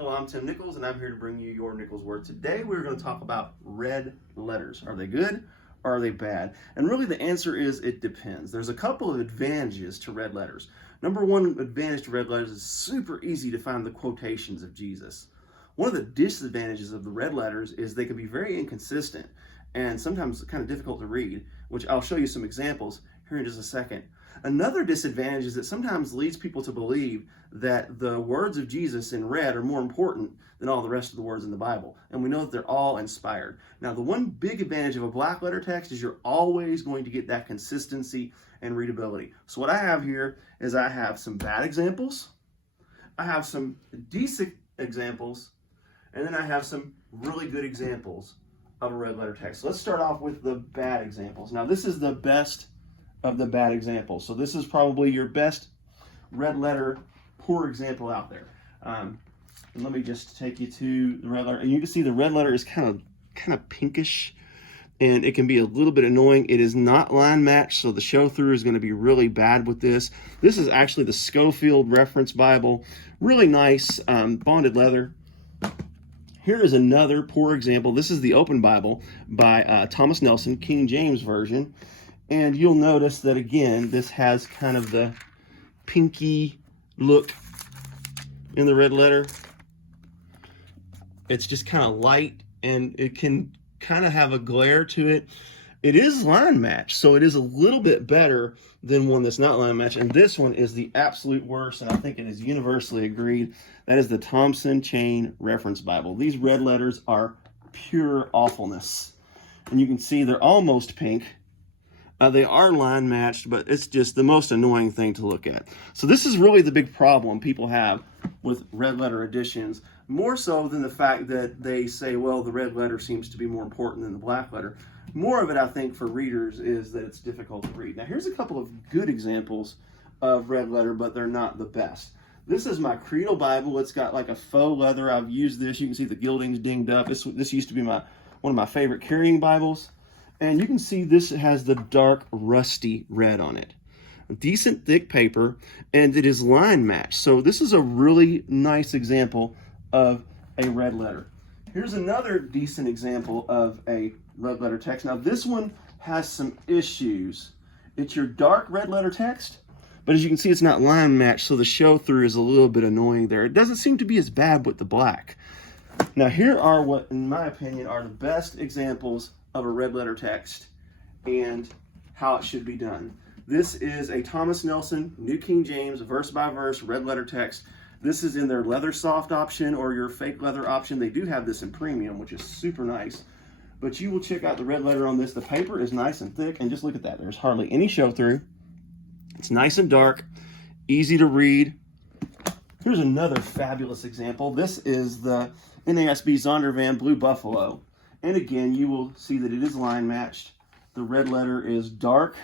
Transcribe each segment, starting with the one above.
Hello, I'm Tim Nichols, and I'm here to bring you your Nichols Word. Today we're going to talk about red letters. Are they good or are they bad? And really the answer is it depends. There's a couple of advantages to red letters. Number one advantage to red letters is super easy to find the quotations of Jesus. One of the disadvantages of the red letters is they can be very inconsistent and sometimes kind of difficult to read, which I'll show you some examples here in just a second. Another disadvantage is that sometimes leads people to believe that the words of Jesus in red are more important than all the rest of the words in the Bible. And we know that they're all inspired. Now, the one big advantage of a black letter text is you're always going to get that consistency and readability. So what I have here is I have some bad examples, I have some decent examples, and then I have some really good examples of a red letter text. So let's start off with the bad examples. Now, this is the best of the bad examples. So this is probably your best red letter poor example out there. And let me just take you to the red letter. And you can see the red letter is kind of pinkish, and it can be a little bit annoying. It is not line matched, so the show through is going to be really bad with this. This is actually the Schofield Reference Bible. Really nice bonded leather. Here is another poor example. This is the Open Bible by Thomas Nelson, King James Version. And you'll notice that, again, this has kind of the pinky look in the red letter. It's just kind of light, and it can kind of have a glare to it. It is line matched, so it is a little bit better than one that's not line matched. And this one is the absolute worst, and I think it is universally agreed. That is the Thompson Chain Reference Bible. These red letters are pure awfulness. And you can see they're almost pink. They are line matched, but it's just the most annoying thing to look at. So this is really the big problem people have with red letter editions, more so than the fact that they say, well, the red letter seems to be more important than the black letter. More of it, I think, for readers is that it's difficult to read. Now, here's a couple of good examples of red letter, but they're not the best. This is my Creedal Bible. It's got like a faux leather. I've used this. You can see the gilding's dinged up. This used to be one of my favorite carrying Bibles. And you can see this has the dark, rusty red on it. A decent, thick paper, and it is line matched. So this is a really nice example of a red letter. Here's another decent example of a red letter text. Now, this one has some issues. It's your dark red letter text, but as you can see, it's not line matched, so the show through is a little bit annoying there. It doesn't seem to be as bad with the black. Now, here are what, in my opinion, are the best examples of a red letter text and how it should be done. This is a Thomas Nelson, New King James, verse by verse, red letter text. This is in their leather soft option or your fake leather option. They do have this in premium, which is super nice. But you will check out the red letter on this. The paper is nice and thick, and just look at that. There's hardly any show through. It's nice and dark, easy to read. Here's another fabulous example. This is the NASB Zondervan Blue Buffalo. And again, you will see that it is line matched. The red letter is dark.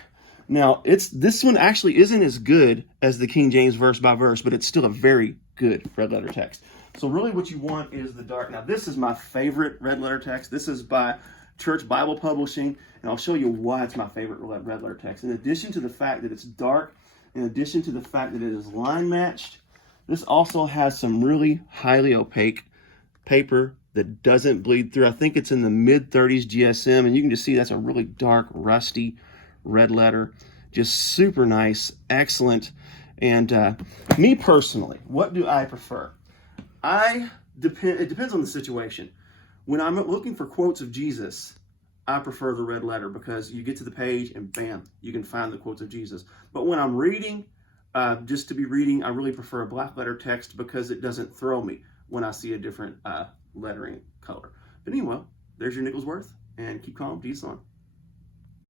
Now, this one actually isn't as good as the King James verse by verse, but it's still a very good red letter text. So really what you want is the dark. Now, this is my favorite red letter text. This is by Church Bible Publishing, and I'll show you why it's my favorite red letter text. In addition to the fact that it's dark, in addition to the fact that it is line matched, this also has some really highly opaque paper that doesn't bleed through. I think it's in the mid-30s GSM, and you can just see that's a really dark, rusty red letter. Just super nice, excellent. And me personally, what do I prefer? It depends on the situation. When I'm looking for quotes of Jesus, I prefer the red letter because you get to the page and bam, you can find the quotes of Jesus. But when I'm reading, just to be reading, I really prefer a black letter text because it doesn't throw me when I see a different lettering color. But anyway, there's your Nichols Worth, and keep calm, peace on.